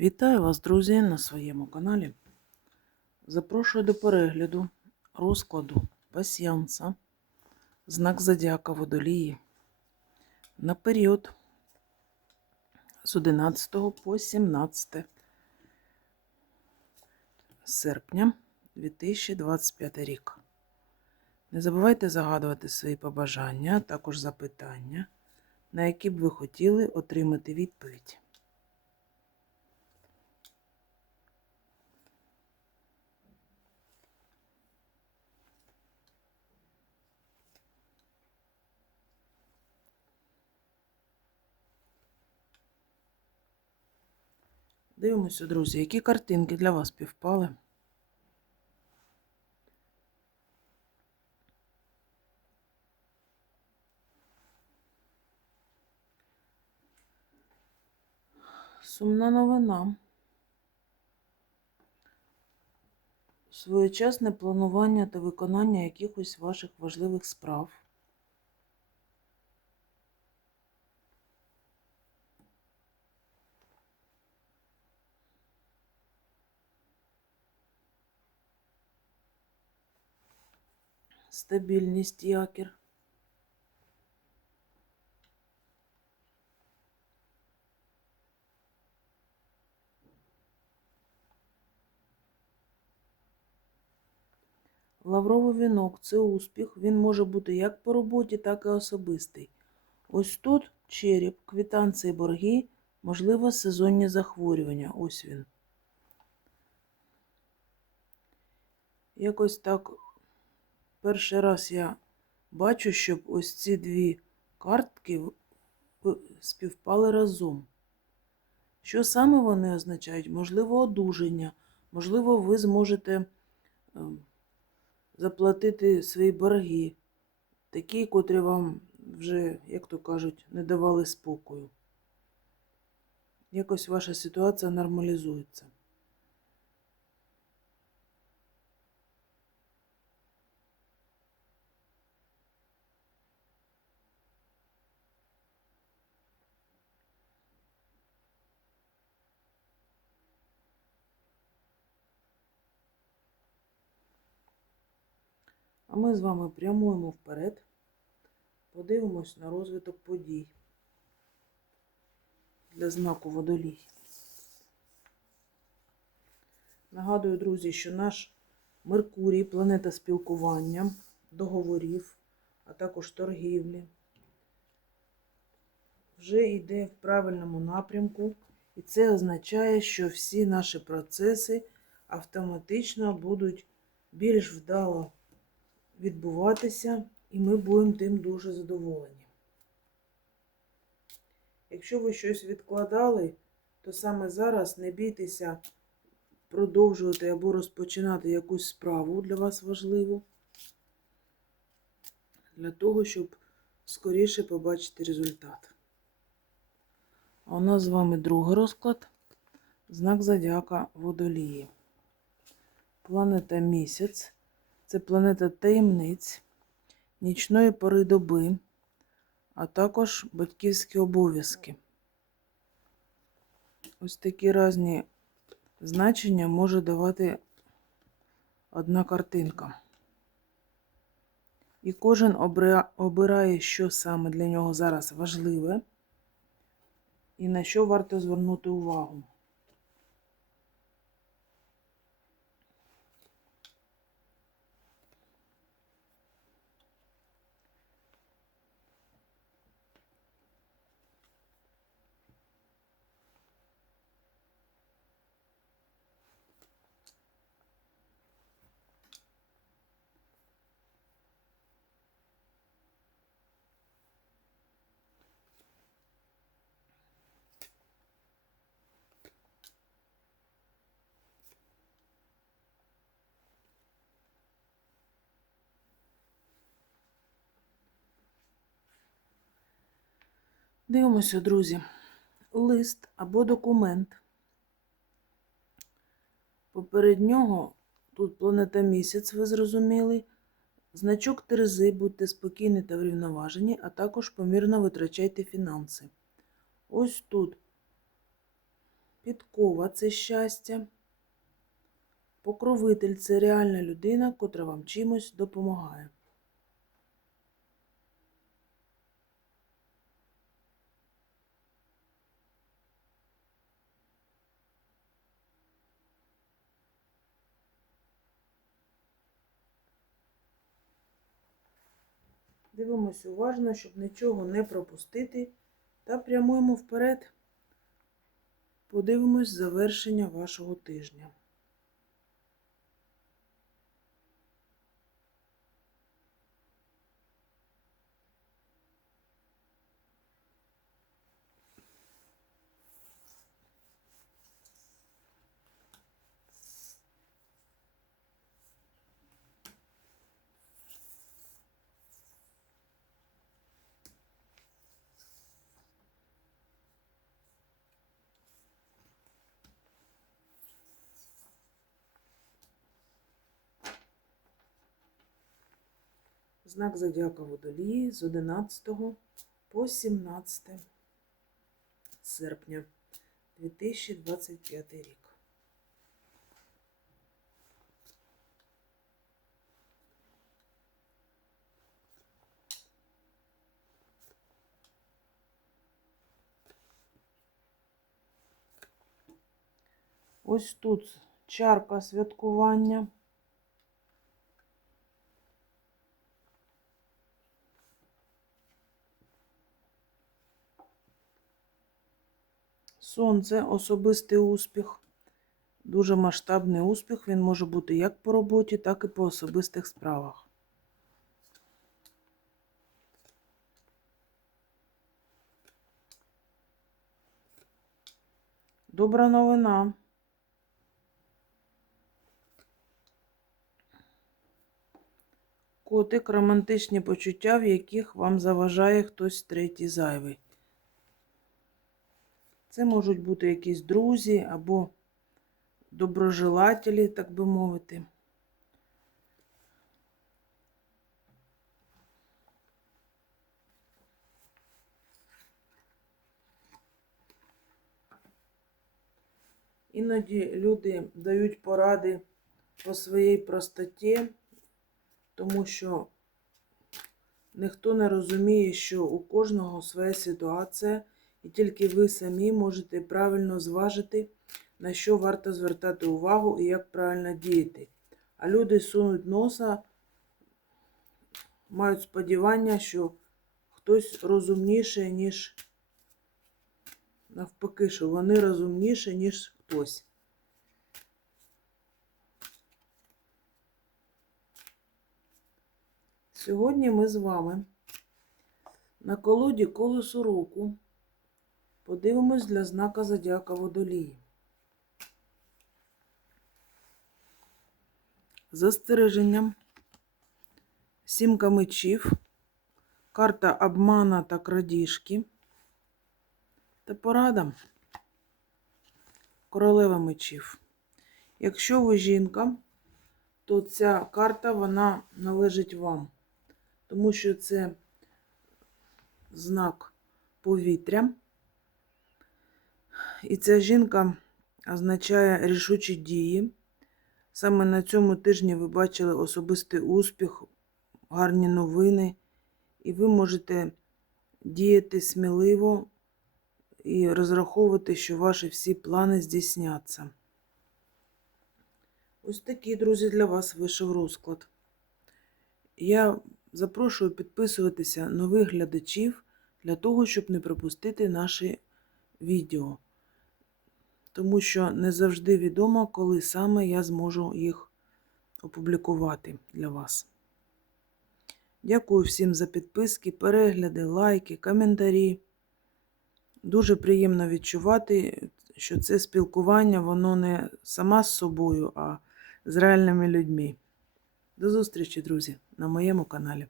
Вітаю вас, друзі, на своєму каналі. Запрошую до перегляду розкладу пасіянса, знак Зодіака Водолії на період з 11 по 17 серпня 2025 рік. Не забувайте загадувати свої побажання, а також запитання, на які б ви хотіли отримати відповідь. Дивимося, друзі, які картинки для вас півпали. Сумна новина. Своєчасне планування та виконання якихось ваших важливих справ. Стабільність якір. Лавровий вінок це успіх. Він може бути як по роботі, так і особистий. Ось тут череп, квитанції борги, можливо, сезонні захворювання. Ось він. Якось так перший раз я бачу, щоб ось ці дві картки співпали разом. Що саме вони означають? Можливо, одужання, можливо, ви зможете ем, заплатити свої борги, такі, котрі вам вже, як то кажуть, не давали спокою. Якось ваша ситуація нормалізується. А ми з вами прямуємо вперед, подивимось на розвиток подій для знаку водолій. Нагадую, друзі, що наш Меркурій, планета спілкування, договорів, а також торгівлі, вже йде в правильному напрямку, і це означає, що всі наші процеси автоматично будуть більш вдало відбуватися, і ми будемо тим дуже задоволені. Якщо ви щось відкладали, то саме зараз не бійтеся продовжувати або розпочинати якусь справу для вас важливу, для того, щоб скоріше побачити результат. А у нас з вами другий розклад. Знак Зодіака Водолії. Планета місяць. Це планета таємниць, нічної пори доби, а також батьківські обов'язки. Ось такі різні значення може давати одна картинка. І кожен обирає, що саме для нього зараз важливе і на що варто звернути увагу. Дивимося, друзі. Лист або документ. Поперед нього тут планета місяць, ви зрозуміли. Значок Терези, будьте спокійні та врівноважені, а також помірно витрачайте фінанси. Ось тут Підкова це щастя. Покровитель це реальна людина, котра вам чимось допомагає. Дивимося уважно, щоб нічого не пропустити, та прямуємо вперед. Подивимось завершення вашого тижня. Знак зодіака Водолії з 11 по 17 серпня 2025 рік. Ось тут чарка святкування. Сонце особистий успіх. Дуже масштабний успіх. Він може бути як по роботі, так і по особистих справах. Добра новина. Котик романтичні почуття, в яких вам заважає хтось третій зайвий. Це можуть бути якісь друзі або доброжелателі, так би мовити. Іноді люди дають поради по своїй простоті, тому що ніхто не розуміє, що у кожного своя ситуація. І тільки ви самі можете правильно зважити, на що варто звертати увагу і як правильно діяти. А люди сунуть носа, мають сподівання, що хтось розумніше, ніж навпаки, що вони розумніші, ніж хтось. Сьогодні ми з вами на колоді колесу року. Подивимось для знака Зодіака Водолії. Застереженням. Сімка мечів, карта обмана та крадіжки. Та порада королева мечів. Якщо ви жінка, то ця карта вона належить вам, тому що це знак повітря. І ця жінка означає рішучі дії. Саме на цьому тижні ви бачили особистий успіх, гарні новини, і ви можете діяти сміливо і розраховувати, що ваші всі плани здійсняться. Ось такий, друзі, для вас вийшов розклад. Я запрошую підписуватися нових глядачів для того, щоб не пропустити наші відео тому що не завжди відомо, коли саме я зможу їх опублікувати для вас. Дякую всім за підписки, перегляди, лайки, коментарі. Дуже приємно відчувати, що це спілкування, воно не сама з собою, а з реальними людьми. До зустрічі, друзі, на моєму каналі.